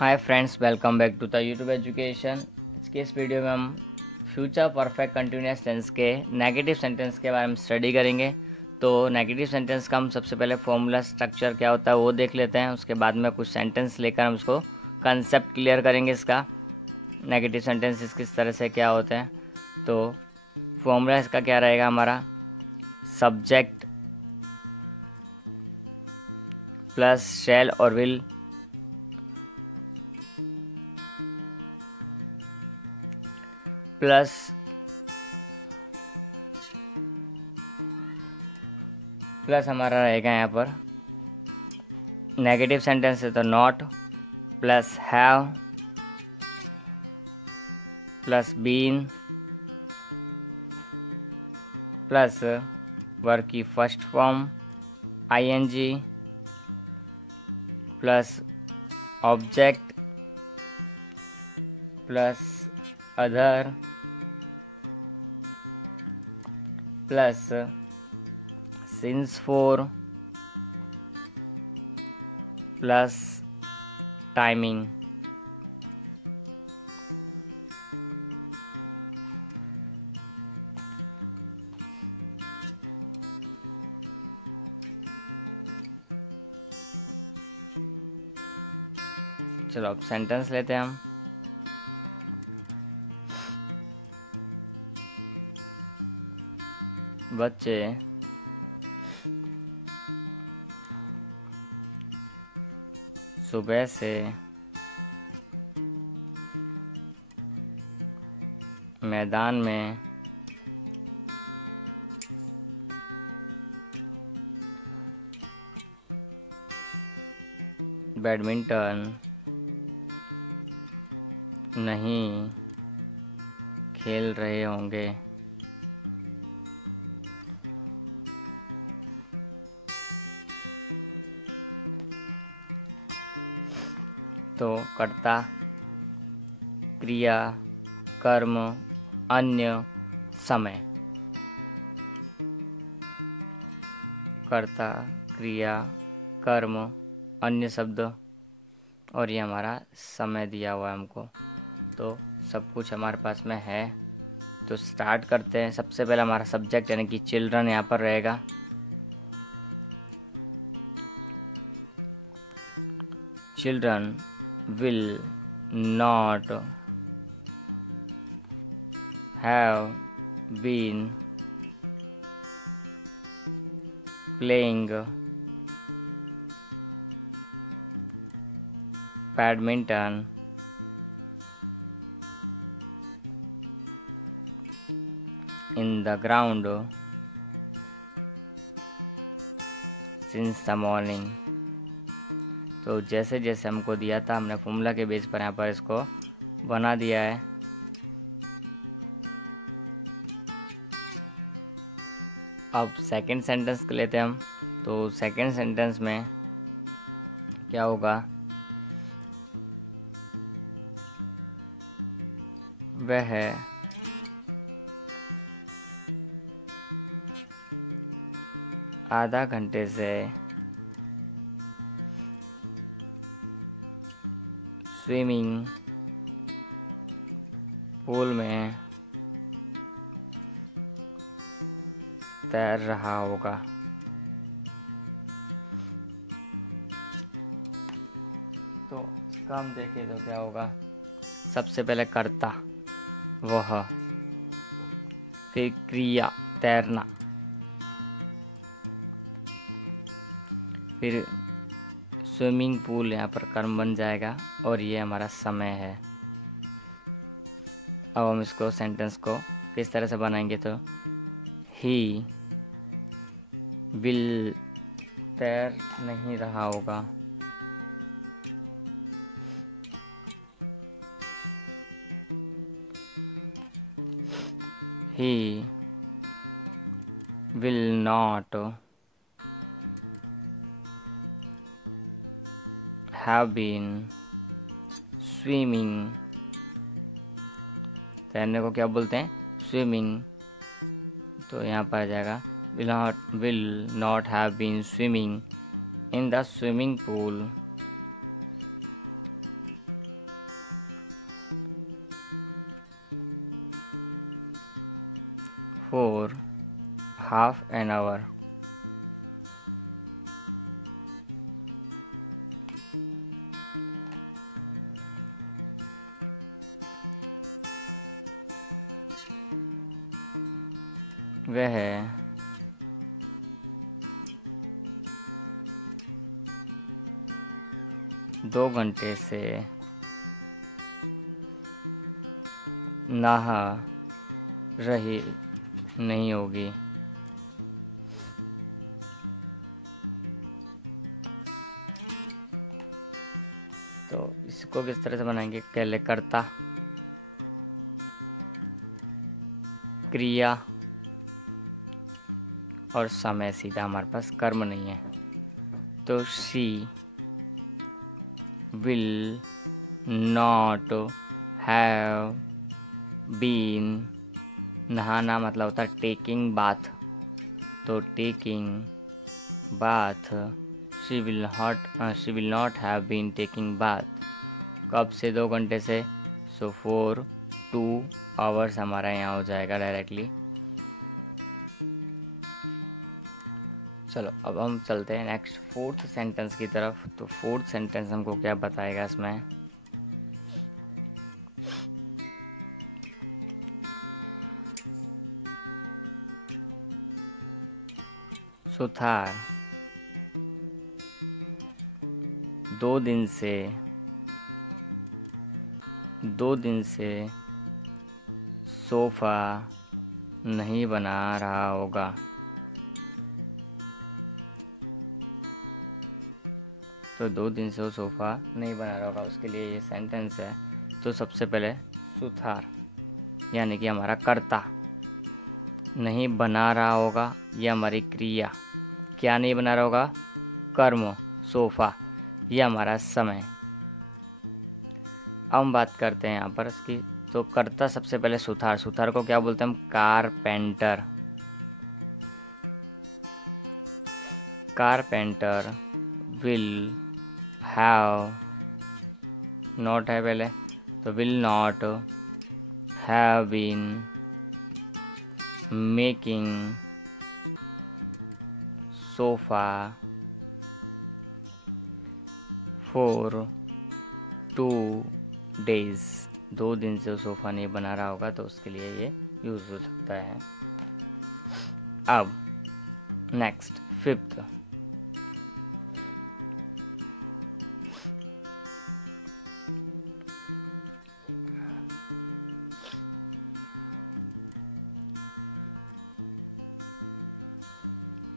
Hi friends, welcome back to the YouTube education. आज के इस वीडियो में हम फ्यूचर परफेक्ट कंटिन्यूअस टेंस के नेगेटिव सेंटेंस के बारे में स्टडी करेंगे। तो नेगेटिव सेंटेंस का हम सबसे पहले फॉर्मूला स्ट्रक्चर क्या होता है वो देख लेते हैं। उसके बाद में कुछ सेंटेंस लेकर हम उसको कंसेप्ट क्लियर करेंगे इसका, नेगेटिव सेंटेंसेस किस तरह से क्या होते हैं। तो फॉर्मूला इसका क्या रहेगा, हमारा सब्जेक्ट प्लस शैल और विल प्लस हमारा रहेगा यहाँ पर नेगेटिव सेंटेंस है तो not plus have plus been plus verb की first form ING plus object plus other plus since for plus timing. चलो अब सेंटेंस लेते हैं हम। बच्चे सुबह से मैदान में बैडमिंटन नहीं खेल रहे होंगे। तो कर्ता, क्रिया, कर्म, अन्य, समय। कर्ता, क्रिया, कर्म, अन्य शब्द और ये हमारा समय दिया हुआ है हमको। तो सब कुछ हमारे पास में है। तो स्टार्ट करते हैं। सबसे पहले हमारा सब्जेक्ट यानी कि चिल्ड्रन यहाँ पर रहेगा। Children will not have been playing badminton in the ground since the morning। तो जैसे जैसे हमको दिया था हमने फॉर्मूला के बेस पर यहाँ पर इसको बना दिया है। अब सेकंड सेंटेंस लेते हैं हम। तो सेकंड सेंटेंस में क्या होगा, वह आधा घंटे से स्विमिंग पूल में तैर रहा होगा। तो इसका हम देखें तो क्या होगा, सबसे पहले कर्ता वह, फिर क्रिया तैरना, फिर स्विमिंग पूल यहाँ पर कर्म बन जाएगा और ये हमारा समय है। अब हम इसको सेंटेंस को किस तरह से बनाएंगे, तो ही विल तैर नहीं रहा होगा। He will not have been swimming। तैरने को क्या बोलते हैं, स्विमिंग। तो यहाँ पर आ जाएगा will not have been swimming in the swimming pool for half an hour. वह 2 घंटे से नहा रही नहीं होगी। तो इसको किस तरह से बनाएंगे? पहले कर्ता, क्रिया और समय, सीधा हमारे पास कर्म नहीं है। तो she will not have been, नहाना मतलब होता है टेकिंग बाथ, तो taking bath, she will not have been taking bath. कब से? 2 घंटे से। सो फॉर 2 आवर्स हमारा यहाँ हो जाएगा डायरेक्टली। चलो अब हम चलते हैं नेक्स्ट 4th सेंटेंस की तरफ। तो 4th सेंटेंस हमको क्या बताएगा इसमें? सुथार 2 दिन से सोफा नहीं बना रहा होगा। तो 2 दिन से वो सोफ़ा नहीं बना रहा होगा, उसके लिए ये सेंटेंस है। तो सबसे पहले सुथार यानी कि हमारा कर्ता, नहीं बना रहा होगा ये हमारी क्रिया, क्या नहीं बना रहा होगा? कर्म, सोफ़ा, ये हमारा समय। अब हम बात करते हैं यहाँ पर इसकी। तो कर्ता सबसे पहले सुथार, सुथार को क्या बोलते हैं हम? Carpenter. Carpenter will have, not है पहले, तो will not have been making sofa for 2 days, 2 दिन से वो सोफ़ा नहीं बना रहा होगा, तो उसके लिए ये यूज़ हो सकता है। अब नेक्स्ट 5th,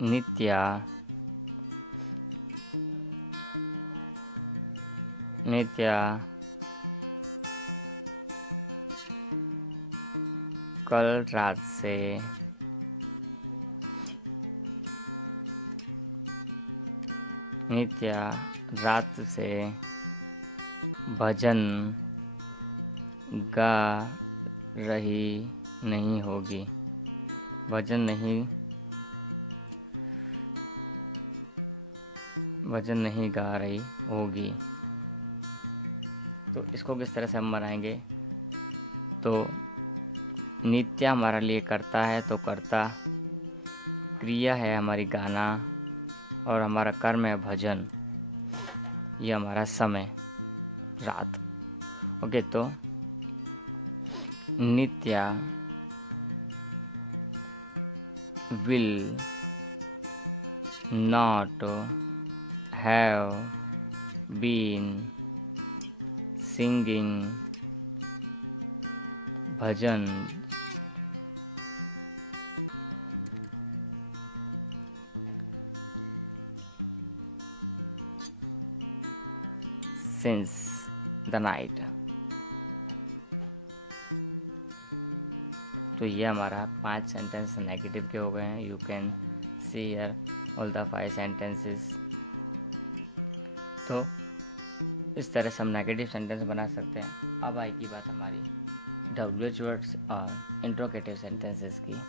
नित्या कल रात से भजन गा रही नहीं होगी। भजन नहीं गा रही होगी। तो इसको किस तरह से हम बनाएंगे? तो नित्य हमारा लिए करता है, तो करता, क्रिया है हमारी गाना, और हमारा कर्म है भजन, ये हमारा समय रात। ओके, तो Nitya will not have been singing bhajan since the night। तो ये हमारा 5 सेंटेंस नेगेटिव के हो गए हैं। You can see here all the 5 sentences. तो इस तरह से हम नेगेटिव सेंटेंस बना सकते हैं। अब आएगी बात हमारी WH वर्ड्स और इंट्रोगेटिव सेंटेंसेस की।